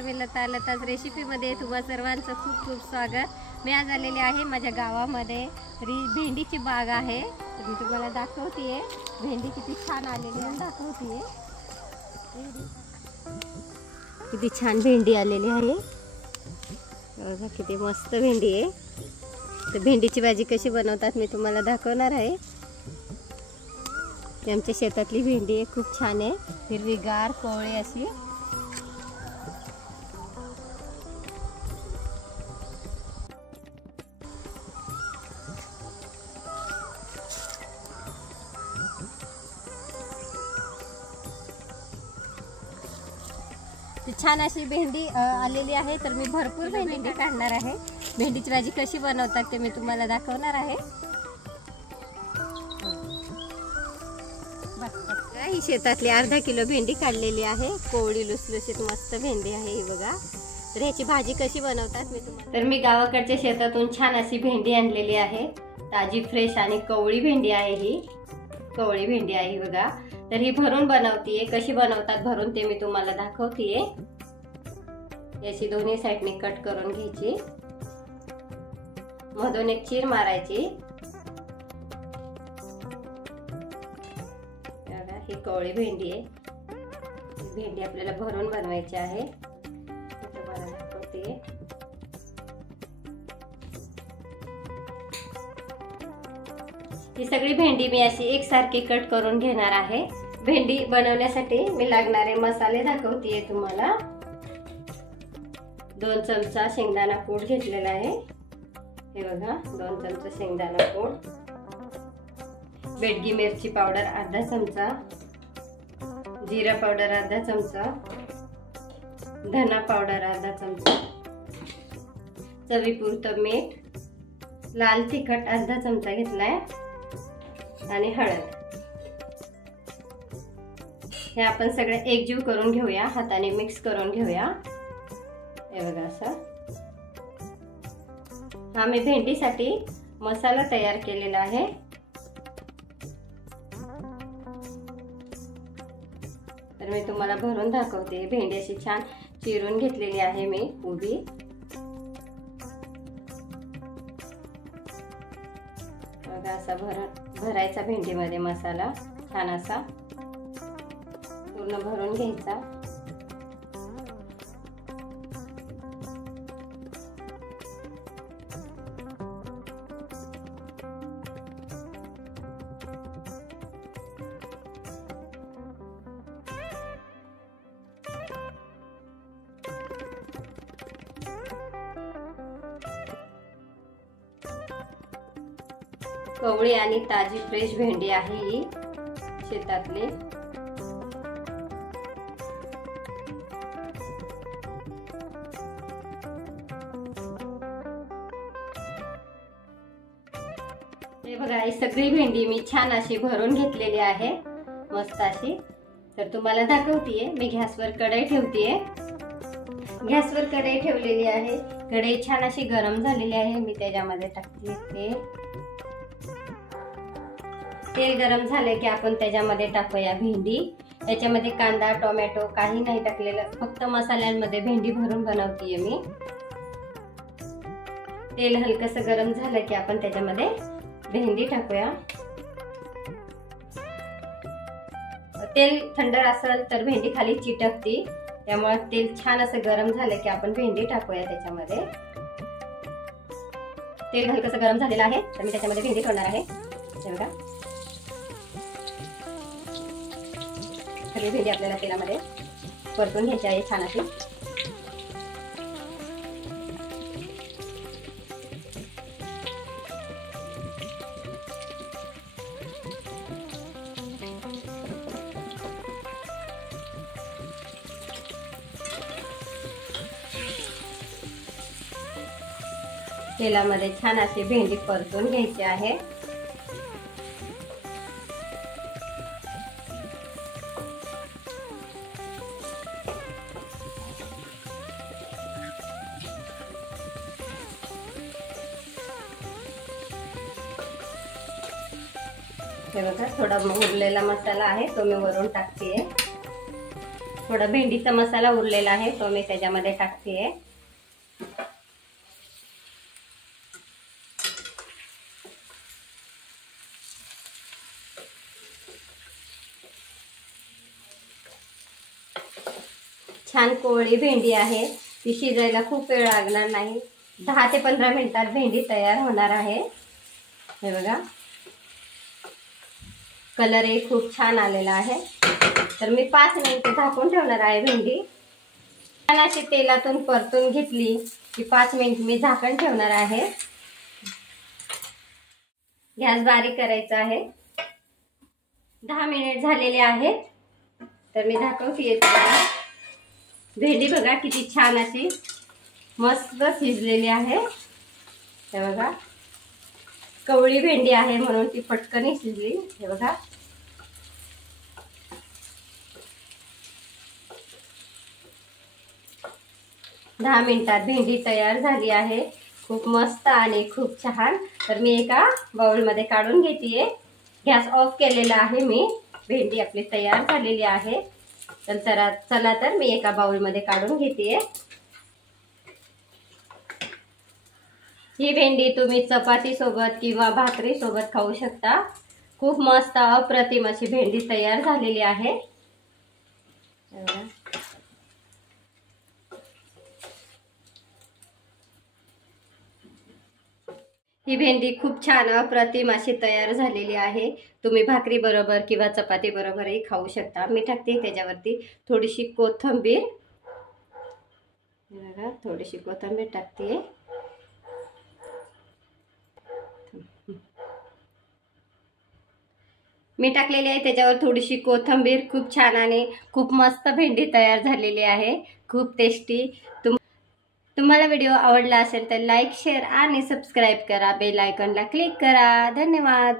नमस्कार, मी लताच रेसिपीमध्ये तुम्हा सर्वांचं खूप खूप स्वागत। मी आज आलेले आहे माझ्या गावामध्ये। भेंडीची बाग आहे, तर मी तुम्हाला दाखवते भेंडी किती छान आलेली आहे। दाखवते किती छान भेंडी आलेली आहे, बघा किती मस्त भेंडी आहे। तर भेंडीची भाजी कशी बनवतात मी तुम्हाला दाखवणार आहे। आमच्या शेतातली भेंडी आहे, खूप छान आहे, हिरवीगार कोवळी अशी। छान अशी भेंडी आलेली आहे, तर मी भरपूर भेंडी काढणार आहे। भेंडीची भाजी कशी बनवतात ते मी तुम्हाला दाखवणार आहे। ही शेतातली अर्धा किलो भेंडी काढलेली आहे, कोवळी लुसलुशीत मस्त भेंडी आहे ही बघा। तर ह्याची भाजी कशी बनवतात मी तुम्हाला, तर मी गावाकडच्या शेतातून छान अशी भेंडी आणलेली आहे, ताजी फ्रेश आणि कोवळी भेंडी आहे। ही कोवळी भेंडी आहे बघा। तर ही भरून बनवतीये, कशी बनवतात भरून ते मी तुम्हाला दाखवतीये। याची दोन्ही साइडने कट करून घ्यायची, मधून एक चीर मारायची। ही कोवळी भेंडी आहे, भेंडी आपल्याला भरून बनवायची आहे, तुम्हाला दाखवते। ही सगळी भेंडी मी अशी एकसारखी कट करून घेणार आहे। भेंडी बनवण्यासाठी मी लागणारे मसाले दाखवते तुम्हाला। 2 चमचा शेंगदाणा कूट घेतलेला आहे, हे बघा 2 चमचा शेंगदाणा कूट, बेडगी मिरची पावडर अर्धा चमचा, जीरा पावडर अर्धा चमचा, धना पावडर अर्धा चमचा, चवीपुरतं मीठ, लाल तिखट अर्धा चमचा घेतलाय आणि हळद। हे आपण सगळे एकजीव करून घेऊया, हाताने मिक्स करून घेऊया, हे बघा असं। हा मी भेंडीसाठी मसाला तयार केलेला आहे। तर मी तुम्हाला भरून दाखवते। भेंडी अशी छान चिरून घेतलेली आहे मी उभी, बघा असा भरायचा भेंडीमध्ये मसाला, छान असा पूर्ण भरून घ्यायचा। कोवळी आणि ताजी फ्रेश भेंडी आहे ही शेतातली। हे बघा ही सगळी भेंडी मी छान अशी भरून घेतलेली आहे, मस्त अशी। तर तुम्हाला दाखवतीये, मी गॅसवर कढई ठेवतीये, गॅसवर कढई ठेवलेली आहे। कढई छान अशी गरम झालेली आहे, मी त्याच्यामध्ये टाकते तेल गरम झाले की आपण त्याच्यामध्ये टाकूया भेंडी। याच्यामध्ये कांदा टोमॅटो काही नाही टाकलेलं, फक्त मसाल्यांमध्ये भेंडी भरून बनवतीये मी। तेल हलकसं गरम झालं की आपण त्याच्यामध्ये भेंडी टाकूया। तेल थंड असेल तर भेंडी खाली चिटकती, त्यामुळे तेल छान असं गरम झालं की आपण भेंडी टाकूया त्याच्यामध्ये। तेल हलकसं गरम झालेलं आहे, तर मी त्याच्यामध्ये भेंडी ठेवणार आहे, हे बघा। सगळी भेंडी आपल्याला तेलामध्ये परतून घ्यायची आहे छान अशी। तेलामध्ये छान अशी भेंडी परतून घ्यायची आहे। हे बघा थोडा उरलेला मसाला आहे तो मी वरून टाकते। थोडा भेंडीचा मसाला उरलेला आहे तो मी त्याच्यामध्ये टाकते। छान कोवळी भेंडी आहे, ती शिजायला खूप वेळ लागणार नाही, 10 ते 15 मिनिटात भेंडी तयार होणार आहे। हे बघा कलरही खूप छान आलेला आहे। तर मी 5 मिनिटे झाकून ठेवणार आहे भेंडी। छान अशी तेलातून परतून घेतली की 5 मिनिट मी झाकण ठेवणार आहे। गॅस बारीक करायचा आहे। 10 मिनिट झालेले आहेत, तर मी दाखवते तुम्हाला। भेंडी बघा किती छान अशी मस्त शिजलेली आहे। हे बघा कवळी भेंडी आहे म्हणून ती पटकन शिजली। हे बघा दहा मिनिटात भेंडी तयार झाली आहे, खूप मस्त आणि खूप छान। तर मी एका बाउल मध्ये काढून घेते। गॅस ऑफ केलेला आहे मी। भेंडी आपली तयार झालेली आहे। तर चला तर मी एका बाउल मध्ये काढून घेते। ही भेंडी तुम्ही चपाती सोबत किंवा भाकरी सोबत खाऊ शकता। खूप मस्त अप्रतिम अशी भेंडी तयार झालेली आहे। ही भेंडी खूप छान अप्रतिम अशी तयार झालेली आहे। तुम्ही भाकरी बरोबर किंवा चपाती बरोबरही खाऊ शकता। मी टाकते त्याच्यावरती थोडीशी कोथिंबीर। बघा थोडीशी कोथिंबीर टाकते। मी टाकलेली आहे त्याच्यावर थोडीशी कोथिंबीर। खूप छान आणि खूप मस्त भेंडी तयार झालेली आहे, खूप टेस्टी। तुम्हाला व्हिडिओ आवडला असेल तर लाईक, शेअर आणि सबस्क्राईब करा, बेल आयकॉनला क्लिक करा। धन्यवाद।